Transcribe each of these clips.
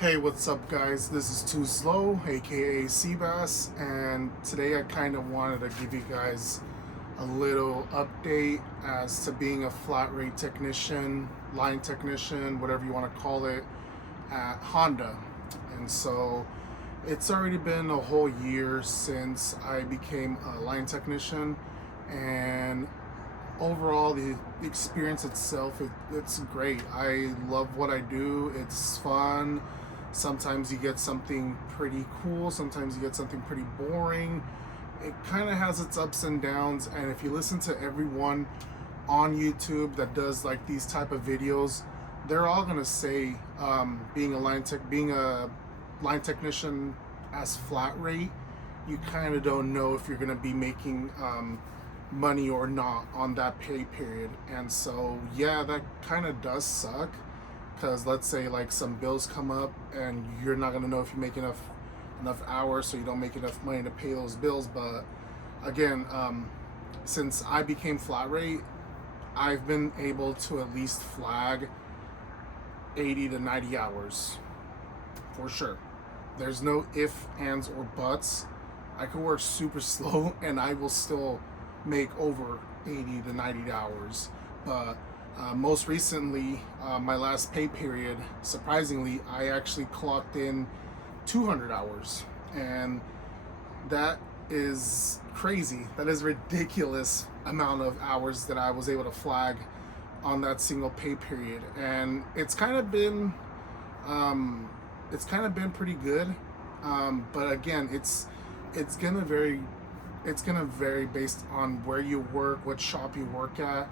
Hey, what's up, guys? This is Too Slow, aka Seabass, and today I kind of wanted to give you guys a little update as to being a flat rate technician, line technician, whatever you want to call it, at Honda. And so it's already been a whole year since I became a line technician, and overall the experience itself, it's great. I love what I do. It's fun. Sometimes you get something pretty cool, sometimes you get something pretty boring. It kind of has its ups and downs, and if you listen to everyone on YouTube that does like these type of videos, they're all gonna say being a line technician as flat rate, you kind of don't know if you're gonna be making money or not on that pay period. And so yeah, that kind of does suck, because let's say like some bills come up and you're not going to know if you make enough hours, so you don't make enough money to pay those bills. But again, since I became flat rate, I've been able to at least flag 80 to 90 hours for sure. There's no if, ands, or buts. I can work super slow and I will still make over 80 to 90 hours. But most recently, my last pay period, surprisingly, I actually clocked in 200 hours. And that is crazy. That is a ridiculous amount of hours that I was able to flag on that single pay period. And it's kind of been pretty good. But again, it's gonna vary. It's gonna vary based on where you work, what shop you work at,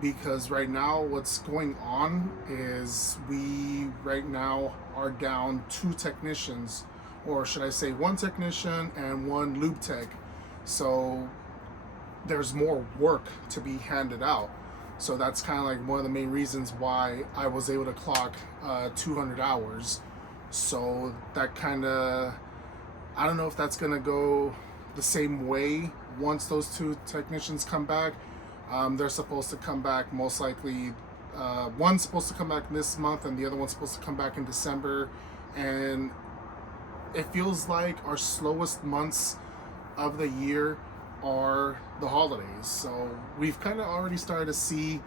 because right now what's going on is we right now are down two technicians, or should I say one technician and one lube tech. So there's more work to be handed out. So that's kind of like one of the main reasons why I was able to clock 200 hours. So that kind of, I don't know if that's gonna go the same way once those two technicians come back. They're supposed to come back most likely. One's supposed to come back this month, and the other one's supposed to come back in December. And it feels like our slowest months of the year are the holidays. So we've kind of already started to see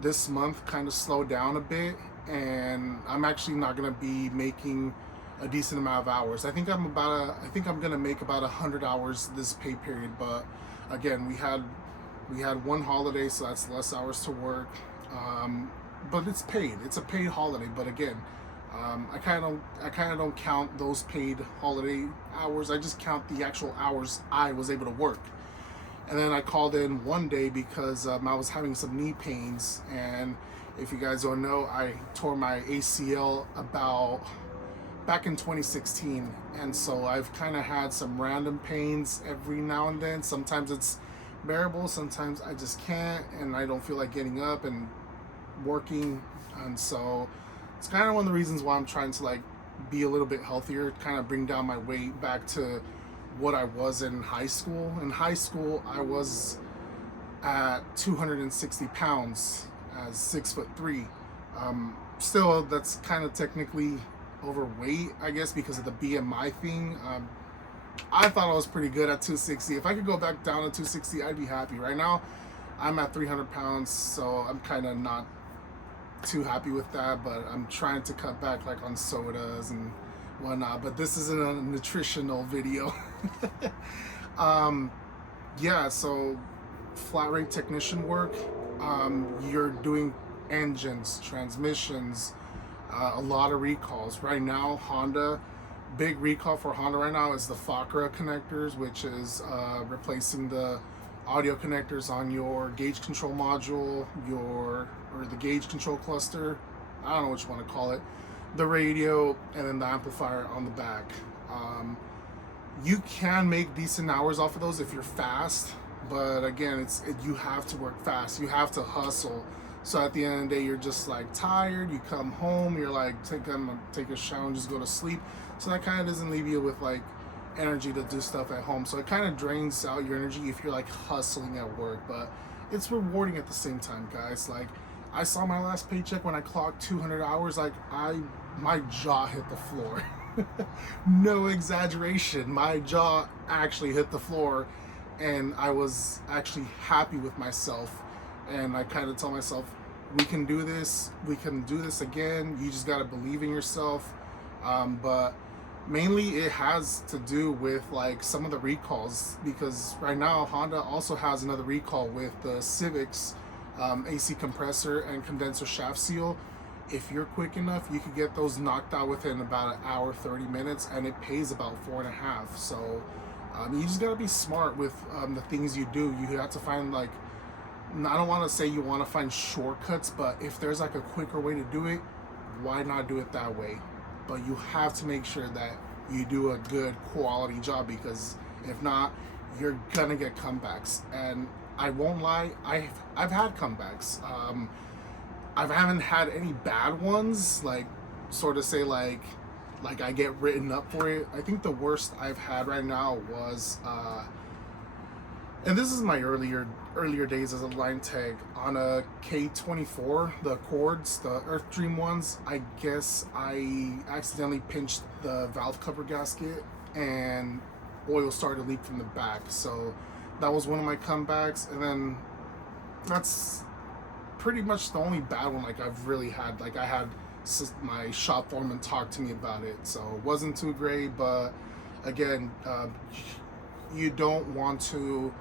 this month kind of slow down a bit, and I'm actually not going to be making a decent amount of hours. I think I'm gonna make about 100 hours this pay period. But again, we had one holiday, so that's less hours to work. But it's paid. It's a paid holiday. But again, I kind of don't count those paid holiday hours. I just count the actual hours I was able to work. And then I called in one day because I was having some knee pains, and if you guys don't know, I tore my ACL back in 2016, and so I've kind of had some random pains every now and then. Sometimes it's bearable, sometimes I just can't, and I don't feel like getting up and working. And so it's kind of one of the reasons why I'm trying to like be a little bit healthier, kind of bring down my weight back to what I was in high school. In high school, I was at 260 pounds as 6'3". Still, that's kind of technically overweight, I guess, because of the BMI thing. I thought I was pretty good at 260. If I could go back down to 260, I'd be happy. Right now, I'm at 300 pounds, so I'm kind of not too happy with that, but I'm trying to cut back like on sodas and whatnot. But this isn't a nutritional video. Yeah, so flat rate technician work, you're doing engines, transmissions, a lot of recalls. Right now, big recall for Honda right now is the FACRA connectors, which is replacing the audio connectors on your gauge control module, or the gauge control cluster. I don't know what you want to call it. The radio, and then the amplifier on the back. You can make decent hours off of those if you're fast, but again, you have to work fast. You have to hustle. So at the end of the day, you're just like tired. You come home, you're like, take a shower and just go to sleep. So that kind of doesn't leave you with like energy to do stuff at home. So it kind of drains out your energy if you're like hustling at work. But it's rewarding at the same time, guys. Like, I saw my last paycheck when I clocked 200 hours. Like, I my jaw hit the floor. No exaggeration. My jaw actually hit the floor, and I was actually happy with myself. And I kind of tell myself, we can do this. We can do this again. You just got to believe in yourself. But mainly it has to do with like some of the recalls, because right now Honda also has another recall with the Civics AC compressor and condenser shaft seal. If you're quick enough, you could get those knocked out within about an hour, 30 minutes, and it pays about 4.5. So you just gotta be smart with the things you do. You have to find like, I don't want to say you want to find shortcuts, but if there's like a quicker way to do it, why not do it that way? But you have to make sure that you do a good quality job, because if not, you're gonna get comebacks. And I won't lie, I've had comebacks. I haven't had any bad ones, like sort of say like I get written up for it. I think the worst I've had right now was and this is my earlier days as a line tech on a K24, the Accords, the Earth Dream ones. I guess I accidentally pinched the valve cover gasket and oil started to leak from the back. So that was one of my comebacks, and then that's pretty much the only bad one like I've really had. Like I had my shop foreman talk to me about it, so it wasn't too great. But again, you don't want to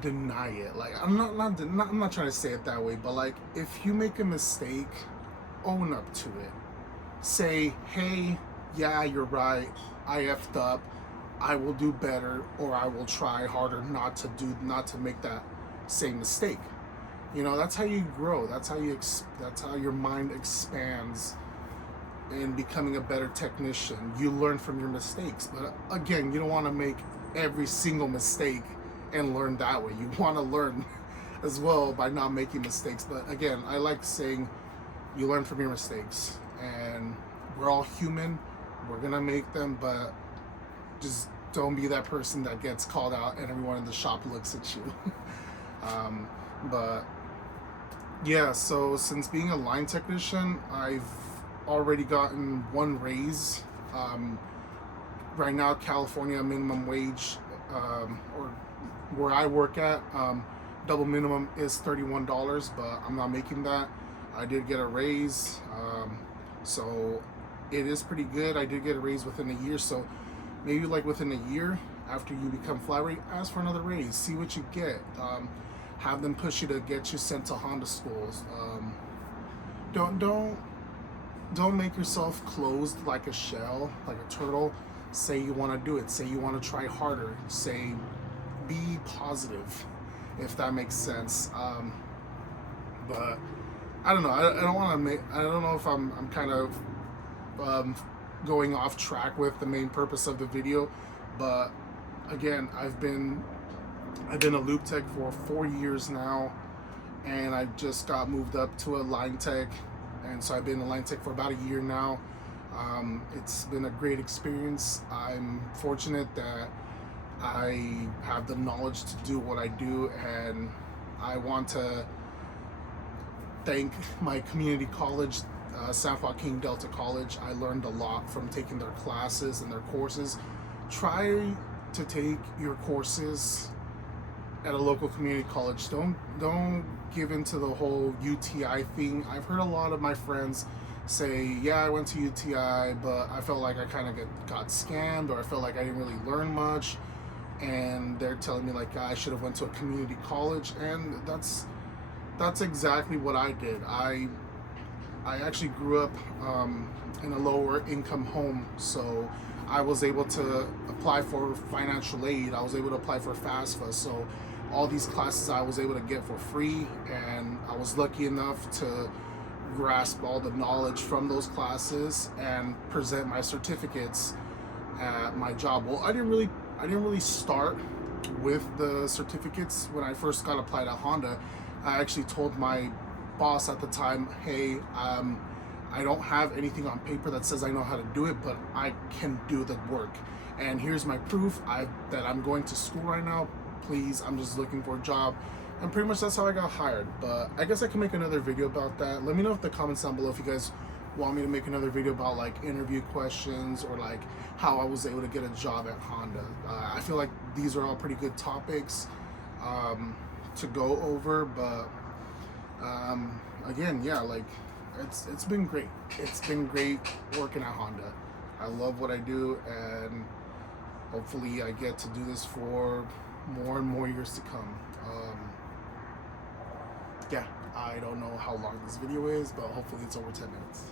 deny it. Like I'm not trying to say it that way, but like if you make a mistake, own up to it. Say, hey, yeah, you're right, I effed up, I will do better, or I will try harder not to make that same mistake. You know, that's how you grow. That's how your mind expands in becoming a better technician. You learn from your mistakes. But again, you don't want to make every single mistake and learn that way. You want to learn as well by not making mistakes. But again, I like saying you learn from your mistakes, and we're all human. We're gonna make them, but just don't be that person that gets called out and everyone in the shop looks at you. But yeah, so since being a line technician, I've already gotten one raise. Right now, California minimum wage, or where I work at, double minimum is $31, but I'm not making that. I did get a raise, so it is pretty good. I did get a raise within a year, so maybe like within a year after you become flat rate, ask for another raise, see what you get. Have them push you to get you sent to Honda schools. Don't make yourself closed like a shell, like a turtle. Say you want to do it. Say you want to try harder. Say, be positive, if that makes sense. But I don't know. I don't want to make. I don't know if I'm kind of going off track with the main purpose of the video, but again, I've been a loop tech for 4 years now, and I just got moved up to a line tech, and so I've been a line tech for about a year now. It's been a great experience. I'm fortunate that I have the knowledge to do what I do, and I want to thank my community college, San Joaquin Delta College. I learned a lot from taking their classes and their courses. Try to take your courses at a local community college. Don't give into the whole UTI thing. I've heard a lot of my friends say, yeah, I went to UTI, but I felt like I kind of got scammed, or I felt like I didn't really learn much. And they're telling me like I should have went to a community college, and that's exactly what I did. I actually grew up in a lower income home, so I was able to apply for financial aid. I was able to apply for FAFSA. So all these classes I was able to get for free, and I was lucky enough to grasp all the knowledge from those classes and present my certificates at my job. Well, I didn't really start with the certificates when I first got applied at Honda. I actually told my boss at the time, hey, I don't have anything on paper that says I know how to do it, but I can do the work. And here's my proof that I'm going to school right now. Please, I'm just looking for a job. And pretty much that's how I got hired. But I guess I can make another video about that. Let me know in the comments down below if you guys want me to make another video about like interview questions or like how I was able to get a job at Honda. I feel like these are all pretty good topics to go over, but again, yeah, like it's been great. It's been great working at Honda. I love what I do, and hopefully I get to do this for more and more years to come. Yeah, I don't know how long this video is, but hopefully it's over 10 minutes.